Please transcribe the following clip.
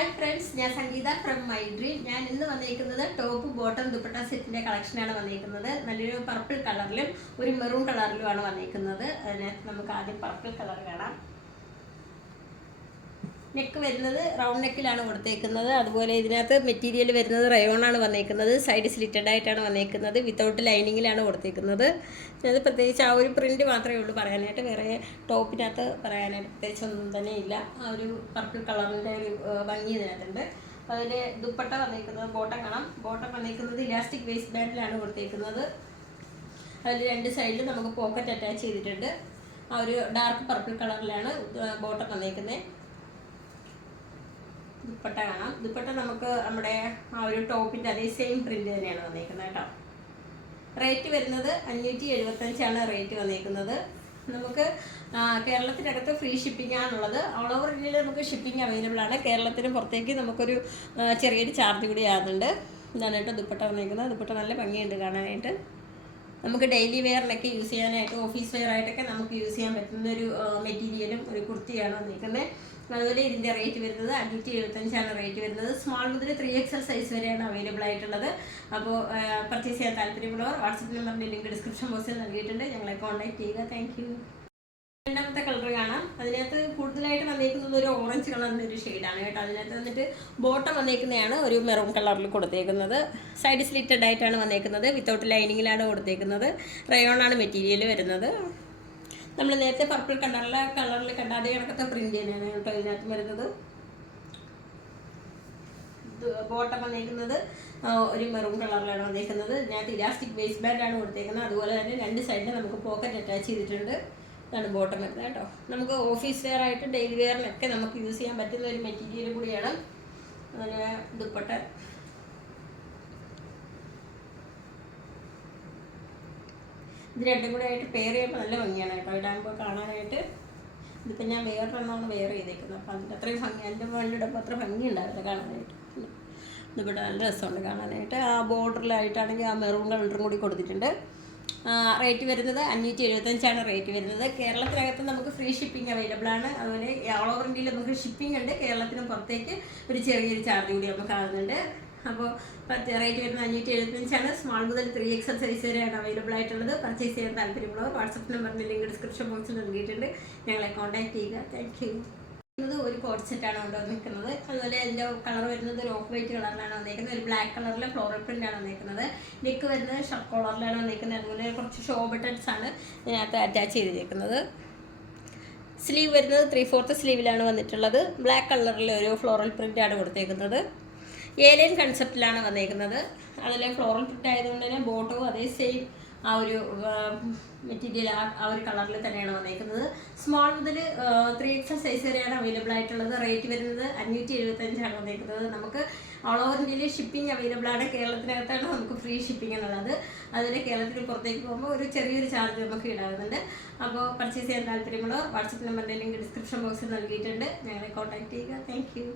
Hi friends, ഞാൻ സംഗീത from my dream. ഞാൻ ഇന്ന് വന്നിരിക്കുന്നത് ടോപ്പ് ബോട്ടം ദുപ്പട്ട സെറ്റിന്റെ കളക്ഷനാണ് വന്നിരിക്കുന്നത്. നല്ലൊരു പർപ്പിൾ കളറിലും ഒരു മെറൂൺ കളറിലുമാണ് വന്നിരിക്കുന്നത്. അതിനകത്ത് നമുക്ക് ആദ്യം പർപ്പിൾ കളർ കാണാം. നെക്ക് വരുന്നത് റൗണ്ട് നെക്കിലാണ് കൊടുത്തേക്കുന്നത്. അതുപോലെ ഇതിനകത്ത് മെറ്റീരിയൽ വരുന്നത് റയോണാണ് വന്നേക്കുന്നത്. സൈഡ് സ്ലിറ്റഡ് ആയിട്ടാണ് വന്നേക്കുന്നത്. വിത്തൗട്ട് ലൈനിങ്ങിലാണ് കൊടുത്തേക്കുന്നത്. അത് പ്രത്യേകിച്ച് ആ ഒരു പ്രിൻറ്റ് മാത്രമേ ഉള്ളൂ പറയാനായിട്ട്. വേറെ ടോപ്പിനകത്ത് പറയാനായിട്ട് പ്രത്യേകിച്ച് ഒന്നും തന്നെ ഇല്ല. ആ ഒരു പർപ്പിൾ കളറിൻ്റെ ഒരു ഭംഗി ഇതിനകത്തുണ്ട്. അതിൽ ദുപ്പട്ട വന്നേക്കുന്നത് ബോട്ടം കാണാം. ബോട്ടം വന്നേക്കുന്നത് ഇലാസ്റ്റിക് വേസ്റ്റ് ബാൻഡിലാണ് കൊടുത്തേക്കുന്നത്. അതിൽ രണ്ട് സൈഡിൽ നമുക്ക് പോക്കറ്റ് അറ്റാച്ച് ചെയ്തിട്ടുണ്ട്. ആ ഒരു ഡാർക്ക് പർപ്പിൾ കളറിലാണ് ബോട്ടം വന്നേക്കുന്നത്. ദുപ്പട്ട കാണാം. ദുപ്പട്ട നമുക്ക് നമ്മുടെ ആ ഒരു ടോപ്പിൻ്റെ അതേ സെയിം പ്രിന്റ് തന്നെയാണ് വന്നേക്കുന്നത് കേട്ടോ. റേറ്റ് വരുന്നത് 575 റേറ്റ് വന്നേക്കുന്നത്. നമുക്ക് കേരളത്തിനകത്ത് ഫ്രീ ഷിപ്പിംഗ് ആണുള്ളത്. ഓൾ ഓവർ ഇന്ത്യയിൽ നമുക്ക് ഷിപ്പിംഗ് അവൈലബിൾ ആണ്. കേരളത്തിന് പുറത്തേക്ക് നമുക്കൊരു ചെറിയൊരു ചാർജ് കൂടി ആകുന്നുണ്ട്. ഇതാണ് കേട്ടോ ദുപ്പട്ട വന്നേക്കുന്നത്. ദുപ്പട്ട നല്ല ഭംഗിയുണ്ട് കാണാനായിട്ട്. നമുക്ക് ഡെയിലി വെയറിനൊക്കെ യൂസ് ചെയ്യാനായിട്ട്, ഓഫീസ് വെയർ ആയിട്ടൊക്കെ നമുക്ക് യൂസ് ചെയ്യാൻ പറ്റുന്ന ഒരു മെറ്റീരിയലും ഒരു കുർത്തിയാണ് വന്നിരിക്കുന്നത്. അതുപോലെ ഇതിൻ്റെ റേറ്റ് വരുന്നത് 575 റേറ്റ് വരുന്നത്. സ്മാൾ മുതൽ 3XL സൈസ് വരെയാണ് അവൈലബിൾ ആയിട്ടുള്ളത്. അപ്പോൾ പർച്ചേസ് ചെയ്യാൻ താല്പര്യമുള്ളവർ വാട്സപ്പ് നമ്പറിൻ്റെ ലിങ്ക് ഡിസ്ക്രിപ്ഷൻ ബോക്സിൽ നൽകിയിട്ടുണ്ട്. ഞങ്ങളെ കോൺടാക്ട് ചെയ്യുക. Thank you. രണ്ടാമത്തെ കളർ കാണാം. അതിനകത്ത് കൂടുതലായിട്ട് വന്നേക്കുന്നത് ഒരു ഓറഞ്ച് കളറിൻ്റെ ഒരു ഷെയ്ഡാണ് കേട്ടോ. അതിനകത്ത് വന്നിട്ട് ബോട്ടം വന്നേക്കുന്നതാണ് ഒരു മെറൂൺ കളറിൽ കൊടുത്തേക്കുന്നത്. സൈഡ് സ്ലിറ്റഡ് ആയിട്ടാണ് വന്നേക്കുന്നത്. വിത്തൗട്ട് ലൈനിങ്ങിലാണ് കൊടുത്തേക്കുന്നത്. റയോണാണ് മെറ്റീരിയൽ വരുന്നത്. നമ്മൾ നേരത്തെ പർപ്പിൾ കളറിൽ കണ്ട അതേ കണക്കത്തെ പ്രിന്റ് തന്നെയാണ് കേട്ടോ ഇതിനകത്ത് വരുന്നത്. ബോട്ടം വന്നേക്കുന്നത് ഒരു മെറൂൺ കളറിലാണ് വന്നേക്കുന്നത്. ഇതിനകത്ത് ഇലാസ്റ്റിക് വേസ്റ്റ് ബാൻഡാണ് കൊടുത്തേക്കുന്നത്. അതുപോലെ തന്നെ രണ്ട് സൈഡിൽ നമുക്ക് പോക്കറ്റ് അറ്റാച്ച് ചെയ്തിട്ടുണ്ട്. ഇതാണ് ബോട്ടം വരുന്നത് കേട്ടോ. നമുക്ക് ഓഫീസ് വെയർ ആയിട്ട് ഡെയിലി വെയറിനൊക്കെ നമുക്ക് യൂസ് ചെയ്യാൻ പറ്റുന്ന ഒരു മെറ്റീരിയൽ കൂടിയാണ്. അതിന് ദുപ്പട്ട ഇത് രണ്ടും കൂടെ ആയിട്ട് പെയർ ചെയ്യുമ്പോൾ നല്ല ഭംഗിയാണ് കേട്ടോ ഇടാകുമ്പോൾ കാണാനായിട്ട്. ഇതിപ്പോൾ ഞാൻ വേറൊരെണ്ണമാണ് വെയർ ചെയ്തേക്കുന്നത്. അപ്പോൾ അതിൻ്റെ അത്രയും ഭംഗി എൻ്റെ വേണ്ടിയിടുമ്പോൾ അത്ര ഭംഗി ഉണ്ടാവില്ല കാണാനായിട്ട്. ഇതിവിടെ നല്ല രസമുണ്ട് കാണാനായിട്ട്. ആ ബോർഡറിലായിട്ടാണെങ്കിൽ ആ മെറൂൺ കളറും കൂടി കൊടുത്തിട്ടുണ്ട്. റേറ്റ് വരുന്നത് 575 റേറ്റ് വരുന്നത്. കേരളത്തിനകത്ത് നമുക്ക് ഫ്രീ ഷിപ്പിംഗ് അവൈലബിൾ ആണ്. അതുപോലെ ഓൾ ഓവർ ഇന്ത്യയിൽ നമുക്ക് ഷിപ്പിംഗ് ഉണ്ട്. കേരളത്തിന് പുറത്തേക്ക് ഒരു ചെറിയൊരു ചാർജ് കൂടി നമുക്ക് ആകുന്നുണ്ട്. അപ്പോൾ റേറ്റ് വരുന്നത് 575. സ്മാൾ മുതൽ 3XL സൈസ് വരെയാണ് അവൈലബിൾ ആയിട്ടുള്ളത്. പർച്ചേസ് ചെയ്യാൻ താല്പര്യമുള്ളവർ വാട്സപ്പ് നമ്പറിൻ്റെ ലിങ്ക് ഡിസ്ക്രിപ്ഷൻ ബോക്സിൽ നൽകിയിട്ടുണ്ട്. ഞങ്ങളെ കോൺടാക്ട് ചെയ്യുക. Thank you. ഒരു കോഡ് സെറ്റാണ് അവിടെ നിൽക്കുന്നത്. അതുപോലെ അതിൻ്റെ കളർ വരുന്നത് ഒരു ഓഫ് വൈറ്റ് കളറിലാണ് വന്നിരിക്കുന്നത്. ഒരു ബ്ലാക്ക് കളറിലെ ഫ്ലോറൽ പ്രിൻ്റാണ് വന്നിരിക്കുന്നത്. നെക്ക് വരുന്നത് ഷർട്ട് കോളറിലാണ് വന്നിരിക്കുന്നത്. അതുപോലെ കുറച്ച് ഷോ ബട്ടൺസ് ആണ് ഇതിനകത്ത് അറ്റാച്ച് ചെയ്തിരിക്കുന്നത്. സ്ലീവ് വരുന്നത് 3/4 സ്ലീവിലാണ് വന്നിട്ടുള്ളത്. ബ്ലാക്ക് കളറിലെ ഒരു ഫ്ലോറൽ പ്രിൻ്റാണ് കൊടുത്തേക്കുന്നത്. ഏലിയൻ കൺസെപ്റ്റിലാണ് വന്നിരിക്കുന്നത്. അതിലെ ഫ്ലോറൽ പ്രിൻ്റ് ആയതുകൊണ്ട് തന്നെ ബോട്ടവും അതേ സെയിം ആ ഒരു മെറ്റീരിയൽ ആ ഒരു കളറിൽ തന്നെയാണ് വന്നിരിക്കുന്നത്. സ്മോൾ മുതൽ 3XL സൈസ് വരെയാണ് അവൈലബിൾ ആയിട്ടുള്ളത്. റേറ്റ് വരുന്നത് 575 വന്നിരിക്കുന്നത്. നമുക്ക് ഓൾ ഓവർ ഇന്ത്യയിൽ ഷിപ്പിംഗ് അവൈലബിൾ ആണ്. കേരളത്തിനകത്താണ് നമുക്ക് ഫ്രീ ഷിപ്പിംഗ് എന്നുള്ളത്. അതിന് കേരളത്തിന് പുറത്തേക്ക് പോകുമ്പോൾ ഒരു ചെറിയൊരു ചാർജ് നമുക്ക് ഇടാകുന്നുണ്ട്. അപ്പോൾ പർച്ചേസ് ചെയ്യാൻ താല്പര്യമുള്ളവർ വാട്സപ്പ് നമ്പറിൻ്റെ ലിങ്ക് ഡിസ്ക്രിപ്ഷൻ ബോക്സിൽ നൽകിയിട്ടുണ്ട്. ഞങ്ങളെ കോൺടാക്ട് ചെയ്യുക. Thank you.